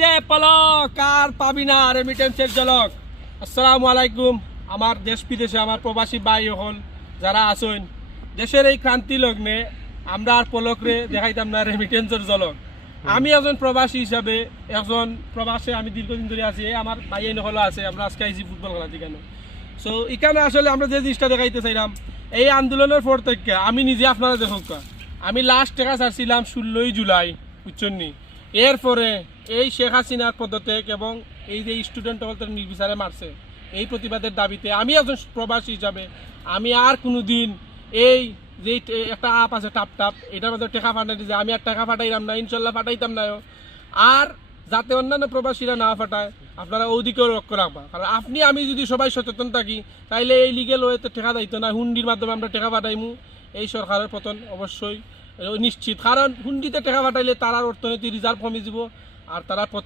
কার পাবি না রেমিটেন্সের ঝলক। আসসালামু আলাইকুম আমার দেশ বিদেশে আমার প্রবাসী ভাই হল যারা আছেন দেশের এই ক্রান্তি লগ্নে আমরা আর পলকরে দেখাইতাম না রেমিটেন্সের ঝলক। আমি একজন প্রবাসী হিসাবে একজন প্রবাসে আমি দীর্ঘদিন ধরে আছি, আমার ভাই হলো আছে, আমরা আজকে আইসি ফুটবল খেলা কেন। সো এখানে আসলে আমরা যে জিনিসটা দেখাইতে চাইলাম এই আন্দোলনের পর থেকে আমি নিজে আপনারা দেখুন আমি লাস্ট টাকা ছাড়ছিলাম 16 জুলাই বুঝছেন নি। এরপরে এই শেখ হাসিনার পদত্যাগ এবং এই যে স্টুডেন্ট হলদের নির্বিচারে মারছে এই প্রতিবাদের দাবিতে আমি একজন প্রবাসী হিসাবে আমি আর কোনো দিন এই যে একটা আপ আছে টাপ টাপ এটার মধ্যে টাকা ফাটাই যে আমি আর টাকা ফাটাইলাম না, ইনশাল্লাহ ফাটাইতাম না। আর যাতে অন্যান্য প্রবাসীরা না ফাটায় আপনারা ওদিকেও লক্ষ্য রাখবা, কারণ আপনি আমি যদি সবাই সচেতন থাকি তাইলে এই লিগেল ওয়েতে টাকা দিত না, হুন্ডির মাধ্যমে আমরা টাকা ফাটাইমু, এই সরকারের পতন অবশ্যই নিশ্চিত। কারণ হুন্ডিতে টাকা ফাটাইলে তার অর্থনীতি রিজার্ভ কমে যাব আর তারা